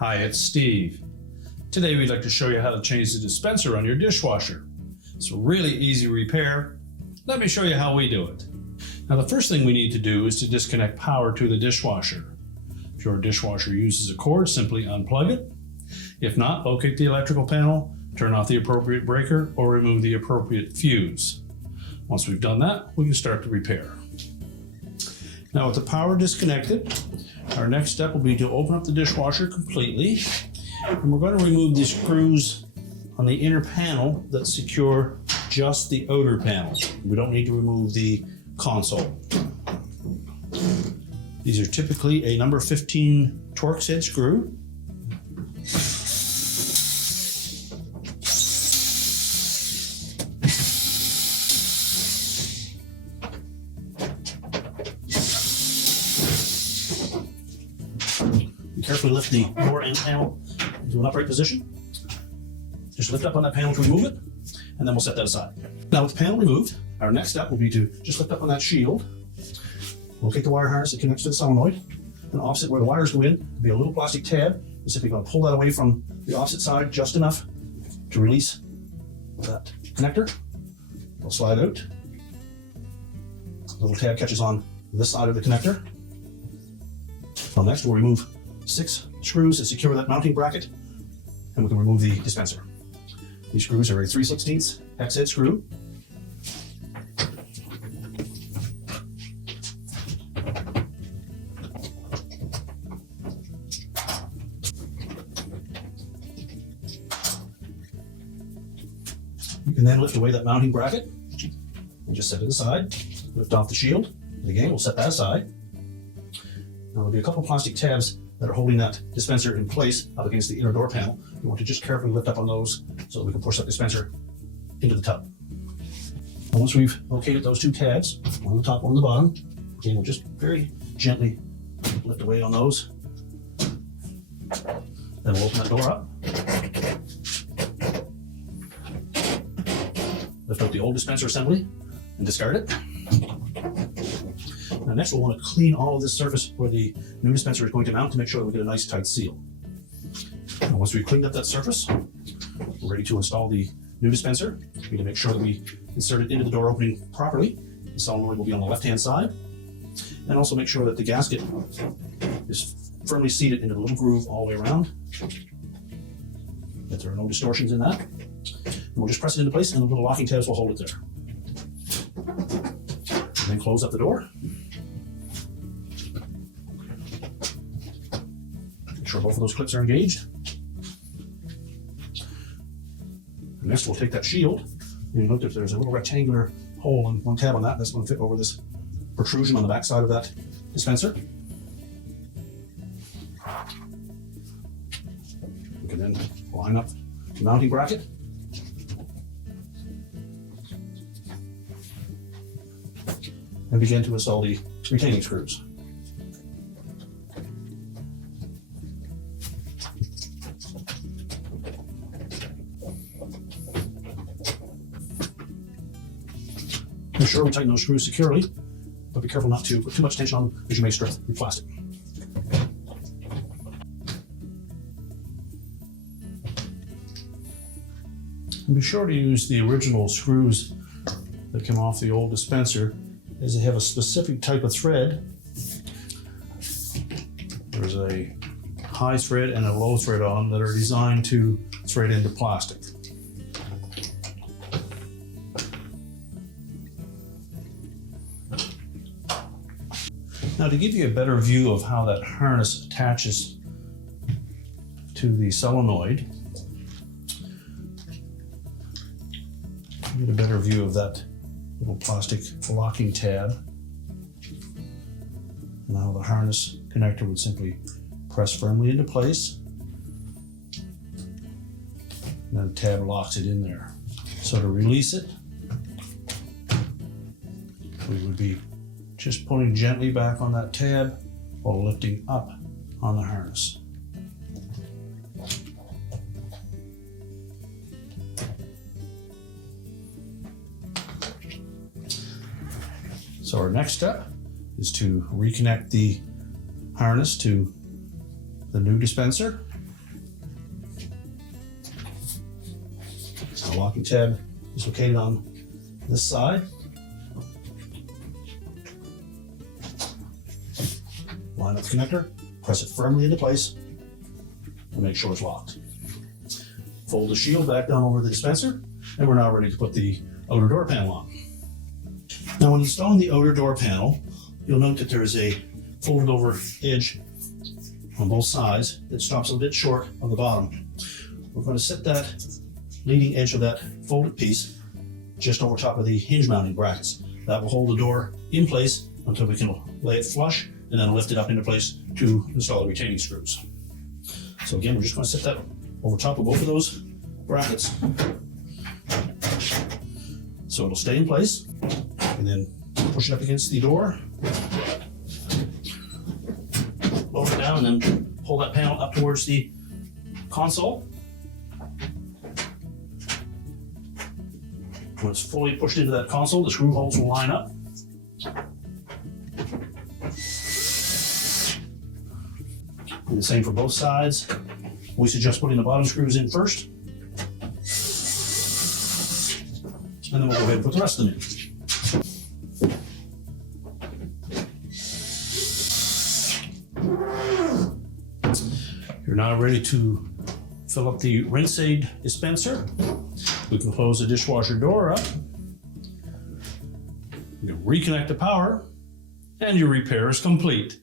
Hi, it's Steve. Today we'd like to show you how to change the dispenser on your dishwasher. It's a really easy repair. Let me show you how we do it. Now the first thing we need to do is to disconnect power to the dishwasher. If your dishwasher uses a cord, simply unplug it. If not, locate the electrical panel, turn off the appropriate breaker, or remove the appropriate fuse. Once we've done that, we can start the repair. Now with the power disconnected, our next step will be to open up the dishwasher completely. And we're going to remove the screws on the inner panel that secure just the outer panel. We don't need to remove the console. These are typically a number 15 Torx head screw. Carefully lift the door end panel into an upright position. Just lift up on that panel to remove it, and then we'll set that aside. Now with the panel removed, our next step will be to just lift up on that shield, locate the wire harness that connects to the solenoid, and offset where the wires go in, there'll be a little plastic tab. You're simply going to pull that away from the opposite side just enough to release that connector. It'll slide out. The little tab catches on this side of the connector. Now next we'll remove 6 screws that secure that mounting bracket, and we can remove the dispenser. These screws are a 3/16 hex head screw. You can then lift away that mounting bracket and just set it aside. Lift off the shield. And again, we'll set that aside. Now there'll be a couple plastic tabs that are holding that dispenser in place up against the inner door panel. You want to just carefully lift up on those so that we can push that dispenser into the tub. And once we've located those 2 tabs, one on the top, one on the bottom, again, we'll just very gently lift away on those. Then we'll open that door up. Lift out the old dispenser assembly and discard it. Now next we'll want to clean all of this surface where the new dispenser is going to mount to make sure that we get a nice tight seal. Now once we've cleaned up that surface, we're ready to install the new dispenser. We need to make sure that we insert it into the door opening properly. The solenoid will be on the left-hand side. And also make sure that the gasket is firmly seated into the little groove all the way around, that there are no distortions in that. And we'll just press it into place and the little locking tabs will hold it there. And then close up the door. Make sure both of those clips are engaged. And next we'll take that shield. And note that there's a little rectangular hole in one tab on that. That's going to fit over this protrusion on the back side of that dispenser. We can then line up the mounting bracket. And begin to install the retaining screws. Make sure we tighten those screws securely, but be careful not to put too much tension on them as you may strip the plastic. And be sure to use the original screws that came off the old dispenser, as they have a specific type of thread. There's a high thread and a low thread on that are designed to thread into plastic. Now to give you a better view of how that harness attaches to the solenoid, get a better view of that little plastic locking tab. Now the harness connector would simply press firmly into place, and then the tab locks it in there. So to release it, we would be just pulling gently back on that tab while lifting up on the harness. So our next step is to reconnect the harness to the new dispenser. The locking tab is located on this side. Line up the connector, press it firmly into place, and make sure it's locked. Fold the shield back down over the dispenser, and we're now ready to put the outer door panel on. Now when installing the outer door panel, you'll note that there is a folded over edge on both sides that stops a bit short on the bottom. We're going to set that leading edge of that folded piece just over top of the hinge mounting brackets. That will hold the door in place until we can lay it flush and then lift it up into place to install the retaining screws. So again, we're just going to set that over top of both of those brackets so it'll stay in place, and then push it up against the door, lower it down, and then pull that panel up towards the console. When it's fully pushed into that console, the screw holes will line up. And the same for both sides. We suggest putting the bottom screws in first, and then we'll go ahead and put the rest of them in. You're now ready to fill up the rinse aid dispenser. We can close the dishwasher door up. You can reconnect the power, and your repair is complete.